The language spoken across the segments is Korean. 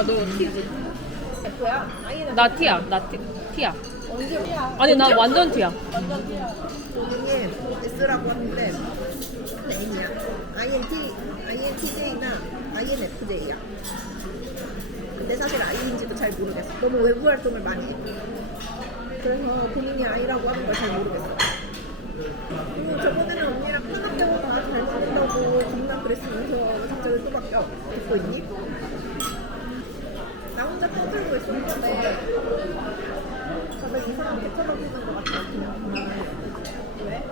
아, 너? 아이는 나 T야. 나. 언제 T야? 아니, 나 완전 T야. 본인이 S라고 하는데 N이야. INT, INTJ나 INFJ야. 근데 사실 I인지도 잘 모르겠어. 너무 외부 활동을 많이 해. 그래서 본인이 I라고 하는 걸 잘 모르겠어. 음, 저번에는 언니랑 끝났다고 다잘 지낸다고 겁나 그랬으면서 갑자기 또 바뀌어. 듣고 있니? 나 혼자 떠들고 있었는데 다들 이상하게 쳐다보는 것 같아 그냥 왜?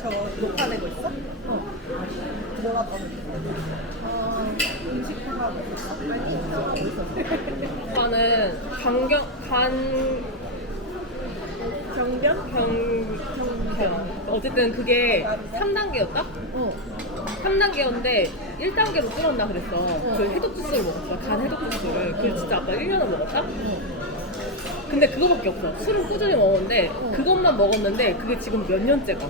저 녹화내고 있어? 어 뭐가 떠들고 어 음식 생각하고 있어? 아니 생각하고 있었어 오빠는 강경, 간, 경변? 경, 경. 어쨌든 그게 3단계였다? 어 3단계였는데 1단계로 줄었나 그랬어. 그 해독 주스를 먹었어. 간 해독 주스를. 그걸 진짜 아빠 1년을 먹었다? 근데 그거밖에 없어. 술은 꾸준히 먹었는데 그것만 먹었는데 그게 지금 몇 년째가.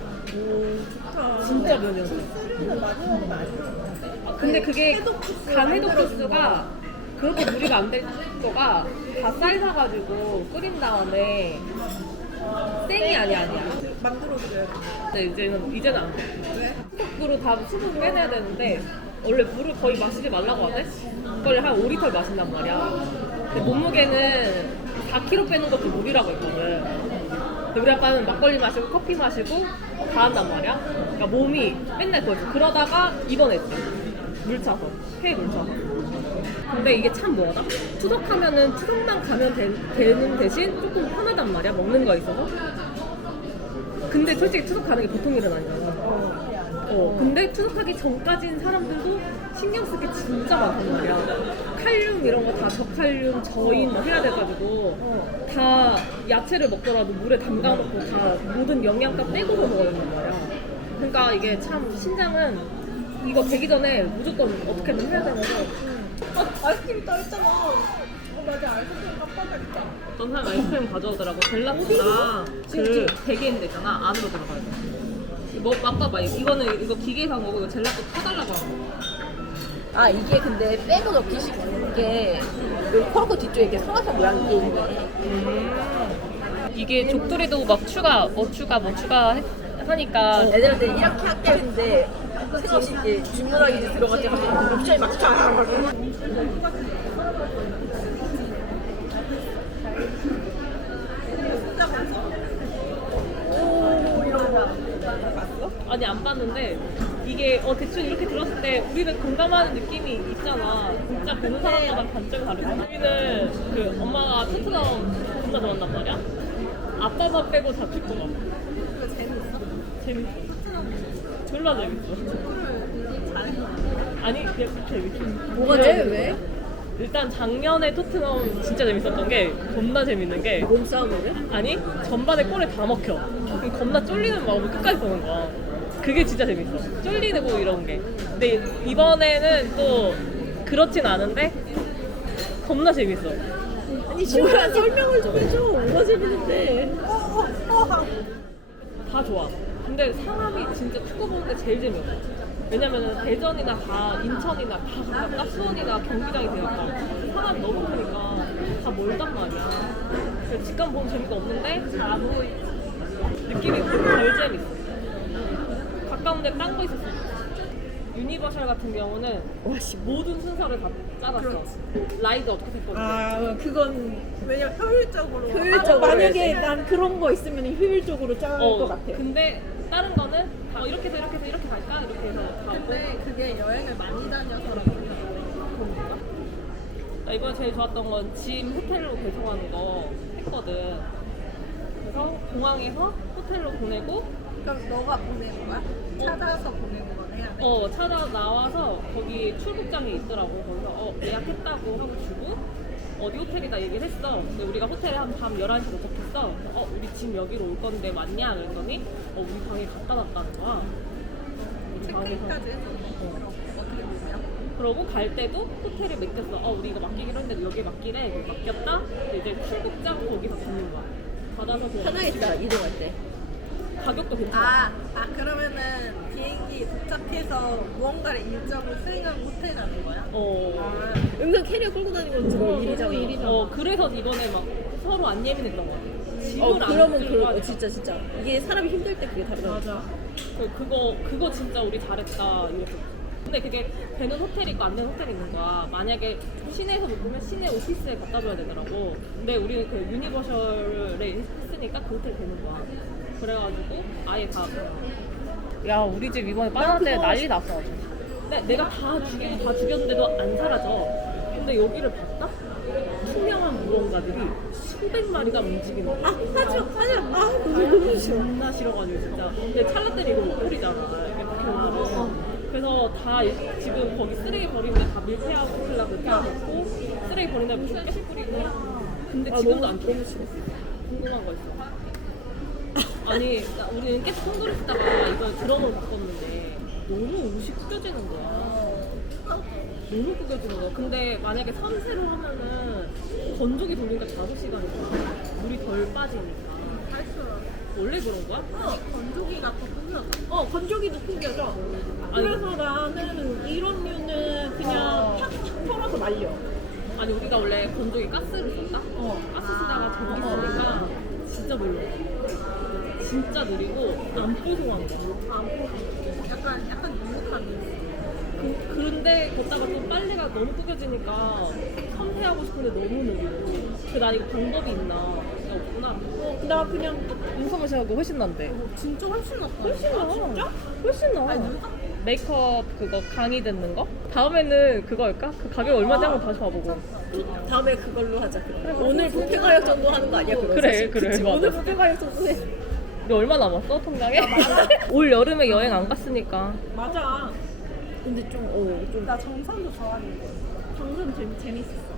진짜 몇 년째. 술을 많이 먹으면 안 좋아 근데 그게 해독 주스 간 해독 만들어주는 주스가 그렇게 무리가 안 될 거가 다쌀 사가지고 끓인 다음에 생이 아니야 아니야. 만들어줘야 돼 근데 이제는 이제는 안 돼. 왜? 수분으로 다 수분 빼내야 되는데 원래 물을 거의 마시지 말라고 하대. 그걸 한 5리터를 마신단 말이야. 근데 몸무게는 4kg 빼는 것도 물이라고 했거든. 근데 우리 아빠는 막걸리 마시고 커피 마시고 다 한단 말이야. 그러니까 몸이 맨날 그거지. 그러다가 입원했대. 물 차서. 폐에 물 차서. 근데 이게 참 뭐하다? 투석하면은 투석만 가면 되, 되는 대신 조금 편하단 말이야. 먹는 거 있어서. 근데 솔직히 투석 가는 게 보통 일은 아니잖아. 어, 근데 투석하기 전까지는 사람들도 신경 쓸 게 진짜 많단 말이야. 칼륨 이런 거 다 저칼륨, 저인 막 해야 돼가지고 다 야채를 먹더라도 물에 담가 놓고 다 모든 영양가 빼고서 먹어야 된단 말이야. 그러니까 이게 참 신장은 이거 되기 전에 무조건 어떻게든 해야 되는 거. 아 아이스크림 떠있잖아 어, 어떤 사람 아이스크림 가져오더라고. 젤라또가 그데 있잖아. 안으로 들어가야 돼. 뭐 맛봐봐. 이거는 이거 기계에서 한 거고 이거 젤라또 타달라고 한 거. 아 이게 근데 빼고 넣기 쉽은 게 여기 코르코 뒤쪽에 이렇게 성화살 모양 게 있네 이게 족두리도 막 추가, 뭐 추가, 뭐 추가 해- 하니까 애들한테 이렇게 할게 했는데 생각없이 이제 주문하기 이제 들어가지고 옵션이 막 쫙. 오 이런 거 아니 안 봤는데 이게 어 대충 이렇게 들었을 때 우리는 공감하는 느낌이 있잖아. 진짜 보는 사람마다 관점이 다르잖아. 우리는 그 엄마가 토트넘 진짜 좋아한단 말이야. 아빠만 빼고 다 축구 봐. 재밌어? 재밌어. 졸라 재밌어. 아니 그냥 재밌어. 뭐가 재 왜? 일단 작년에 토트넘 진짜 재밌었던 게 겁나 재밌는 게 몸싸움을? 아니 전반에 골에 다 먹혀 그럼 겁나 쫄리는 마음으로 끝까지 보는 거야 그게 진짜 재밌어. 쫄리고 이런 게. 근데 이번에는 또 그렇진 않은데 겁나 재밌어. 아니 시원한 설명을 좀 해줘. 뭐가 재밌는데? 다 좋아. 근데 사람이 진짜 축구 보는데 제일 재미없어. 왜냐면은 대전이나 다 인천이나 다 가깝다. 수원이나 경기장이 되니까 사람 너무 크니까 다 멀단 말이야. 그래서 직관 보면 재미가 없는데 느낌이 덜 재밌어 가까운데 딴 거 있었어 유니버셜 같은 경우는 와씨 모든 순서를 다 짜놨어 라이드 어떻게 될 건지 아 그건 왜냐 효율적으로 효율적으로 만약에 해야 돼. 난 그런 거 있으면 효율적으로 짤 것 어, 같아. 근데 다른 거는 다 이렇게 해서 이렇게 해서 이렇게 갈까? 이렇게 해서 가고 그게 여행을 많이 다녀서라고? 나 이번에 제일 좋았던 건 짐 호텔로 배송하는 거 했거든. 그래서 공항에서 호텔로 보내고 그럼 너가 보내는 거야? 찾아서 보내는 해야 돼. 어 찾아 나와서 거기 출국장이 있더라고. 거기서 어 예약했다고 하고 주고 어디 호텔이다 얘기를 했어. 근데 우리가 호텔에 한 밤 11시 도착했어. 그래서 어 우리 짐 여기로 올 건데 맞냐? 그랬더니 어 우리 방에 갖다 놨다는 거야. 우리 체크인까지 해서 어. 어떻게 보면 그러고 갈 때도 호텔에 맡겼어. 어, 우리 이거 맡기기로 했는데 여기에 맡기래. 맡겼다. 근데 이제 출국장 거기서 받는 거야. 받아서 그냥 편하겠다 이동할 때. 가격도 괜찮아. 아, 아 그러면은 비행기 도착해서 무언가를 일정을 수행한 호텔 가는 거야? 어. 은근 캐리어 끌고 다니는 건 지금 일이잖아. 어, 그래서 이번에 막 서로 안 예민했던 거야. 짐을 어 안 그러면 들고 그 하니까. 어, 진짜 진짜 이게 사람이 힘들 때 그게 다르다. 맞아. 그, 그거, 그거 진짜 우리 잘했다. 이렇게. 근데 그게 되는 호텔이 있고 안 되는 호텔이 있는 거야. 만약에 시내에서 못 보면 시내 오피스에 갖다 줘야 되더라고. 근데 우리는 그 유니버셜에 했으니까 그 호텔 되는 거야. 그래가지고 아예 다. 야, 우리 집 이번에 빠졌는데 난리 났어. 아주. 근데 내가 다 죽이고 다 죽였는데도 안 사라져. 근데 여기를 봤다? 투명한 무언가들이 수백 마리가 움직이는 거야. 아 하지 마. 아 너무 싫어. 존나 싫어가지고 진짜 근데 찰나 때는 이거 못 뿌리잖아 이렇게 막 해오면은 그래서 다 지금 거기 쓰레기 버리는데 다 밀폐하고 클라 밀폐하고 쓰레기 버리는데 무조건 깨끗 뿌리고 근데 아, 지금도 너무- 안 뿌려 궁금한 거 있어 아니 나- 우리는 계속 콘도를 쓰다가 이걸 드럼을 바꿨는데 너무 옷이 구겨지는 거야 너무 구겨지는 거야 근데 만약에 섬세로 하면은 건조기 돌리니까 5시간이잖아 물이 덜 빠지니까 원래 그런 거야? 어, 건조기가 더 끝나가. 어 건조기도 숨겨져. 그래서 나는 이런 류는 그냥 탁탁 털어서 말려. 아니 우리가 원래 건조기 가스를 썼다? 어. 가스 쓰다가 전기 쓰니까 진짜 별로 진짜 느리고 안 뽀송한 거야 안 보고. 약간, 약간 눅눅한. 그, 그런데 걷다가 또 빨래가 너무 구겨지니까 섬세하고 싶은데 너무 느리고 그나 이거 방법이 있나 야, 없구나 어, 나 그냥 윤성을 생각하고 훨씬 난데 진짜 훨씬 낫다. 훨씬 나 진짜? 훨씬 나 아니, 누가? 메이크업 그거 강의 듣는 거? 다음에는 그거 할까? 그 가격 얼마인지 한번 다시 봐보고 다음에 그걸로 하자. 그럼. 오늘 부페 가격 정도 하는 거 아니야? 그래, 사실? 그래, 그치? 맞아. 오늘 부페 가격 정도 해. 우리 얼마 남았어 통장에? 올 여름에 여행 안 갔으니까 맞아. 근데 좀 어, 좀 나 정선도 좋아하는데. 정선 재밌, 재밌었어.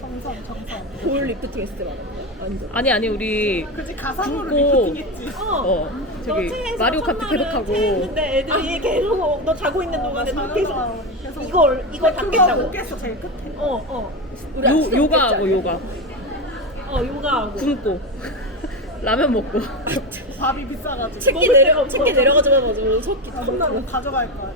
정선, 정선. 볼 리프팅 했을 때 말하는 완전. 아니 아니 우리 그치, 가상으로 굶고. 리프팅했지. 어 저기 마리오 카트 계속 하고 했는데 애들이 계속 어, 너 자고 있는 동안에 자는 계속 그거 닫겠다고. 못 깼어, 제일 끝에. 어 어. 우리 요, 아침에 요가하고 먹겠지 요가? 어 요가하고. 굶고 라면 먹고 밥이 비싸가지고. 새끼 먹을 데가 내려 없어. 석기 아, 나 가져갈 거야.